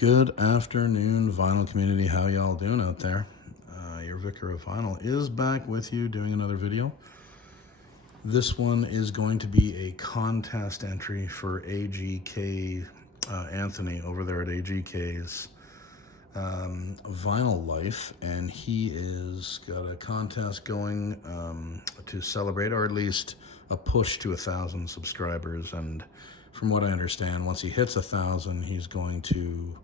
Good afternoon, vinyl community. How y'all doing out there? Your Vicar of Vinyl is back with you doing another video. This one is going to be a contest entry for AGK, Anthony over there at AGK's Vinyl Life, and he is got a contest going to celebrate, or at least a push to 1,000 subscribers. And from what I understand, once he hits 1,000, he's going to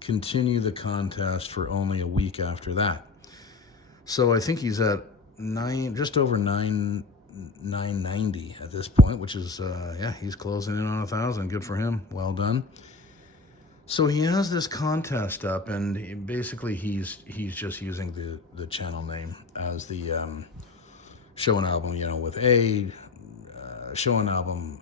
continue the contest for only a week after that. So I think he's at just over 990 at this point, which is he's closing in on 1,000. Good for him. Well done. So he has this contest up, and he's just using the channel name as the show an album, with a show an album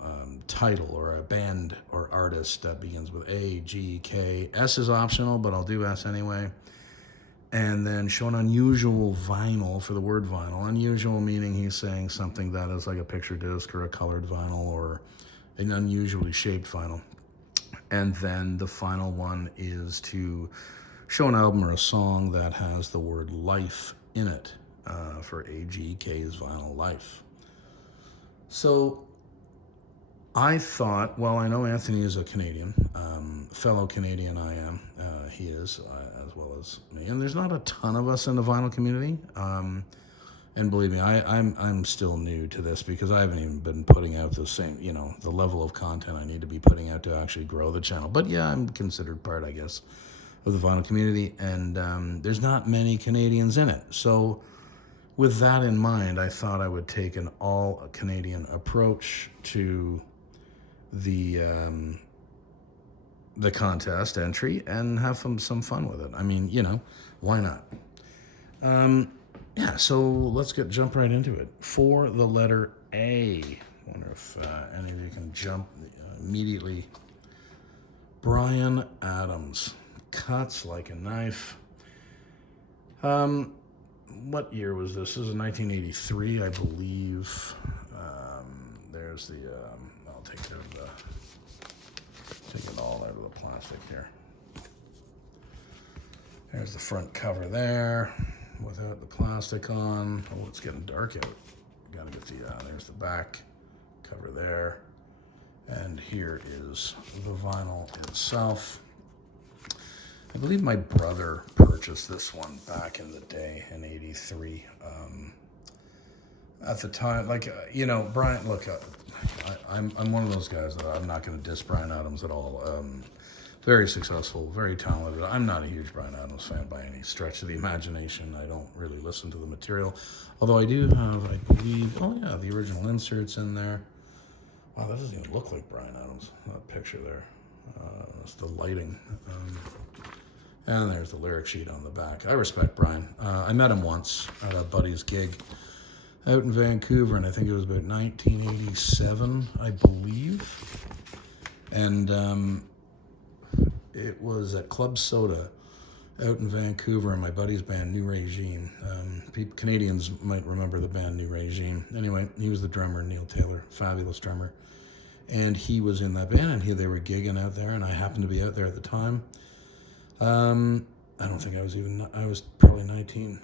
title or a band or artist that begins with A, G, K. S is optional, but I'll do S anyway. And then show an unusual vinyl for the word vinyl. Unusual meaning he's saying something that is like a picture disc or a colored vinyl or an unusually shaped vinyl. And then the final one is to show an album or a song that has the word life in it for AGK's Vinyl Life. So I thought, well, I know Anthony is a Canadian, fellow Canadian I am. He is, as well as me. And there's not a ton of us in the vinyl community. And believe me, I'm still new to this because I haven't even been putting out the same, the level of content I need to be putting out to actually grow the channel. But yeah, I'm considered part, I guess, of the vinyl community. And there's not many Canadians in it. So with that in mind, I thought I would take an all-Canadian approach to the contest entry and have some fun with it. I mean, why not? So let's jump right into it. For the letter A, I wonder if any of you can jump immediately. Bryan Adams, cuts like a knife. What year was this? This is 1983, I believe. There's the, I'll take it all out of the plastic here. There's the front cover there without the plastic on. Oh, it's getting dark out. Gotta get there's the back cover there. And here is the vinyl itself. I believe my brother purchased this one back in the day in '83. At the time, Bryan, look, I'm one of those guys that I'm not going to diss Bryan Adams at all. Very successful, very talented. I'm not a huge Bryan Adams fan by any stretch of the imagination. I don't really listen to the material. Although I do have, I believe, the original inserts in there. Wow, that doesn't even look like Bryan Adams, that picture there. That's the lighting. And there's the lyric sheet on the back. I respect Bryan. I met him once at a buddy's gig out in Vancouver, and I think it was about 1987, I believe. And it was at Club Soda out in Vancouver, and my buddy's band, New Regime. Canadians might remember the band New Regime. Anyway, he was the drummer, Neil Taylor, fabulous drummer. And he was in that band, and they were gigging out there, and I happened to be out there at the time. I don't think I was probably 19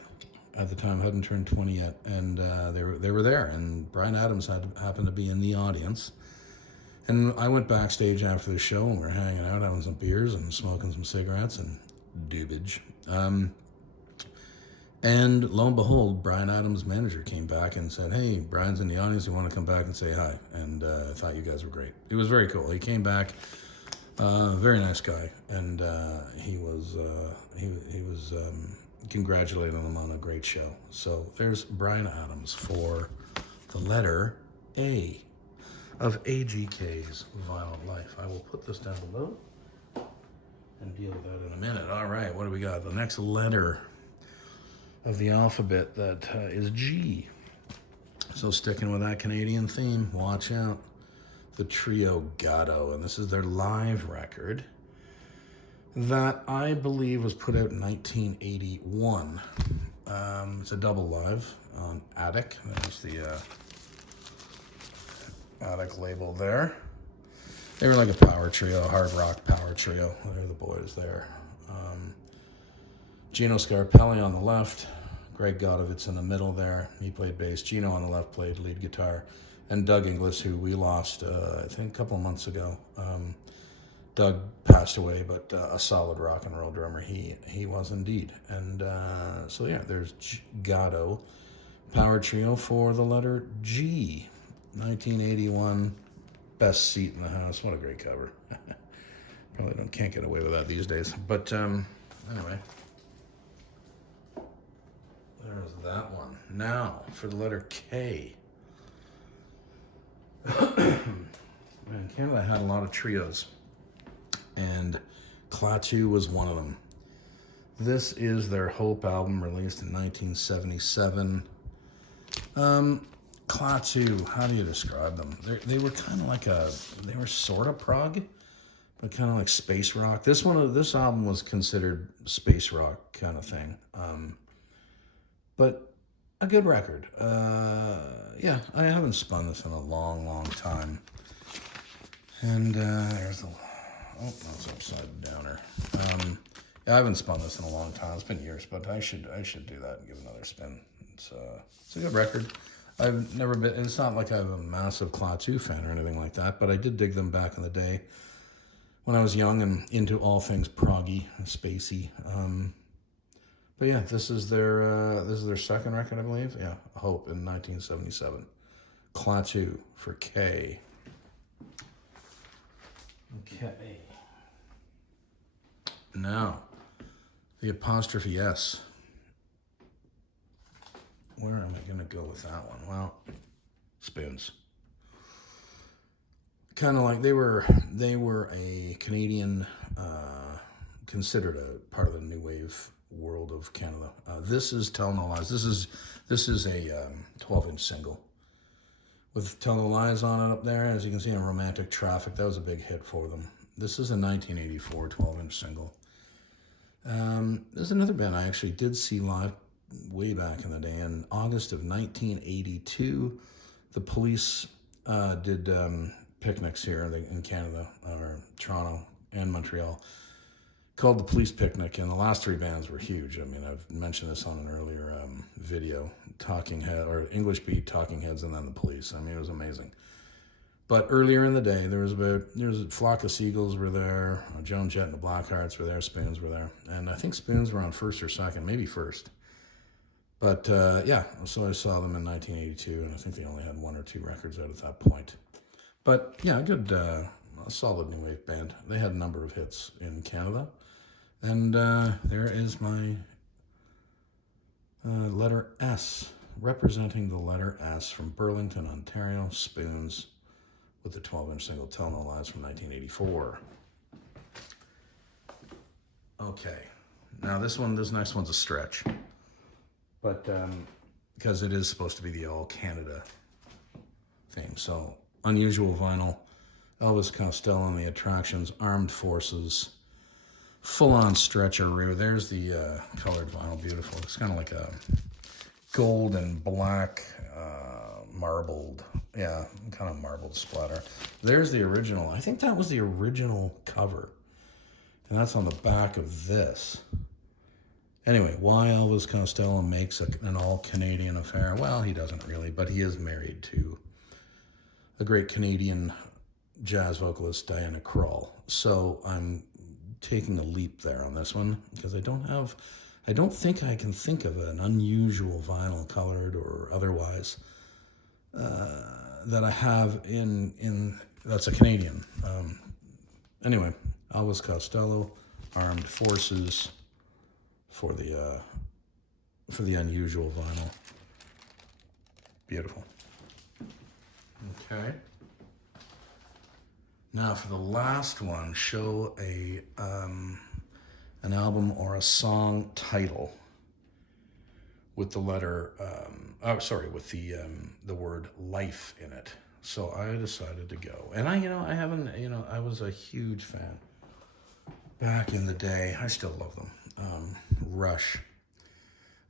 at the time, hadn't turned 20 yet, and they were there, and Bryan Adams happened to be in the audience. And I went backstage after the show, and we were hanging out, having some beers and smoking some cigarettes and doobage. And lo and behold, Bryan Adams' manager came back and said, "Hey, Bryan's in the audience. You want to come back and say hi?" And I thought you guys were great. It was very cool. He came back, very nice guy, and he was congratulating them on a great show. So there's Bryan Adams for the letter A of AGK's Vinyl Life. I will put this down below and deal with that in a minute. All right, what do we got? The next letter of the alphabet that is G. So sticking with that Canadian theme, watch out. The trio Gatto, and this is their live record that I believe was put out in 1981. It's a double live on Attic. There's the Attic label there. They were like a power trio, a hard rock power trio. They're the boys there. Gino Scarpelli on the left, Greg Godovitz in the middle there. He played bass. Gino on the left played lead guitar. And Doug Inglis, who we lost, I think, a couple of months ago. Doug passed away, but a solid rock and roll drummer he was indeed. And so, yeah, there's Gado. Power trio for the letter G. 1981, best seat in the house. What a great cover. Probably can't get away with that these days. But anyway, there's that one. Now for the letter K. Man, Canada had a lot of trios, and Klaatu was one of them. This is their Hope album, released in 1977. Klaatu, how do you describe them? They were kind of like they were sort of prog, but kind of like space rock. This album was considered space rock kind of thing. But a good record. Yeah, I haven't spun this in a long, long time. And there's the, oh, that's upside downer. Yeah, I haven't spun this in a long time. It's been years, but I should do that and give another spin. It's a good record. I've never been, it's not like I'm a massive Klaatu fan or anything like that, but I did dig them back in the day when I was young and into all things proggy and spacey. But yeah, this is their second record, I believe. Yeah, Hope in 1977. Klaatu for K. Okay. Now, the apostrophe S. Where am I going to go with that one? Well, Spoons. Kind of like they were a Canadian, considered a part of the new wave world of Canada. This is Tell No Lies. This is a 12-inch single with Tell No Lies on it up there. As you can see in Romantic Traffic, that was a big hit for them. This is a 1984 12-inch single. There's another band I actually did see live way back in the day. In August of 1982, the Police did picnics here in Canada, or Toronto and Montreal, called the Police Picnic, and the last three bands were huge. I mean, I've mentioned this on an earlier video, Talking Head, or English Beat, Talking Heads, and then the Police. I mean, it was amazing. But earlier in the day, there was a Flock of Seagulls were there, Joan Jett and the Blackhearts were there, Spoons were there, and I think Spoons were on first or second, maybe first. But yeah, so I saw them in 1982, and I think they only had one or two records out at that point. But yeah, a good, solid new wave band. They had a number of hits in Canada. And there is my letter S, representing the letter S from Burlington, Ontario, Spoons, with the 12-inch single Tell No Lies from 1984. Okay, now this next one's a stretch. But because it is supposed to be the all Canada theme. So, unusual vinyl, Elvis Costello and the Attractions, Armed Forces, full-on stretcheroo. There's the colored vinyl, beautiful. It's kind of like a gold and black marbled, yeah, kind of marbled splatter. There's the original. I think that was the original cover. And that's on the back of this. Anyway, why Elvis Costello makes an all-Canadian affair? Well, he doesn't really, but he is married to a great Canadian jazz vocalist, Diana Krall. So I'm taking a leap there on this one because I don't think I can think of an unusual vinyl, colored or otherwise, that I have in that's a Canadian. Anyway, Elvis Costello, Armed Forces, for the unusual vinyl. Beautiful. Okay. Now for the last one, show an album or a song title with the letter with the word life in it. So I decided to go, and I was a huge fan back in the day. I still love them. Rush.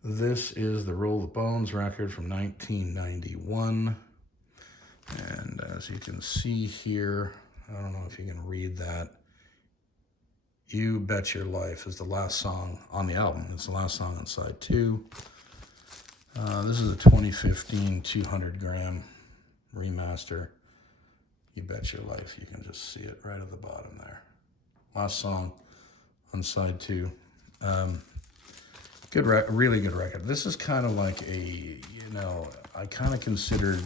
This is the Roll the Bones record from 1991. And as you can see here, I don't know if you can read that. You Bet Your Life is the last song on the album. It's the last song on side 2. This is a 2015 200 gram remaster. You Bet Your Life. You can just see it right at the bottom there. Last song on side 2. Really good record. This is kind of like I kind of considered,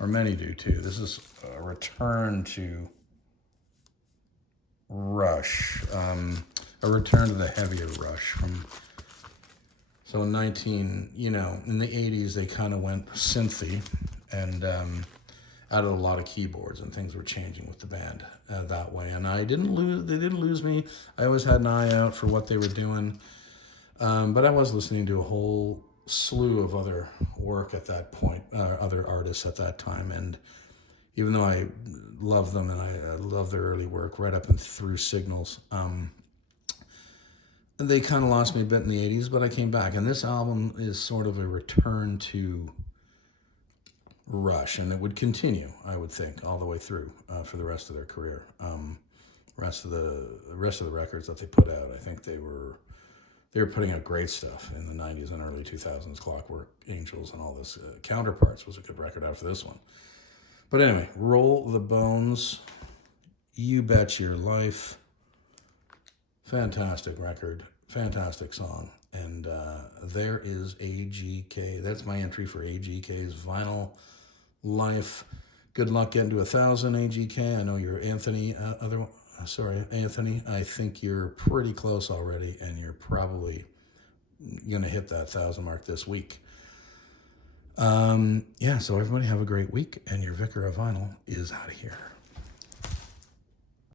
or many do too, this is a return to Rush, a return to the heavier Rush from. So in in the 80s, they kind of went synthy and added a lot of keyboards, and things were changing with the band that way. And they didn't lose me. I always had an eye out for what they were doing. But I was listening to a whole slew of other work at that point, other artists at that time. And even though I love them and I love their early work right up and through Signals, they kind of lost me a bit in the 80s, but I came back. And this album is sort of a return to Rush, and it would continue, I would think, all the way through for the rest of their career. Rest of the records that they put out, I think they were putting out great stuff in the 90s and early 2000s. Clockwork Angels and all this. Counterparts was a good record after this one. But anyway, Roll the Bones, You Bet Your Life. Fantastic record, fantastic song. And there is AGK. That's my entry for AGK's Vinyl Life. Good luck getting to 1,000, AGK. I know you're Anthony. Anthony. I think you're pretty close already, and you're probably going to hit that 1,000 mark this week. So everybody have a great week, and your Vicar of Vinyl is out of here.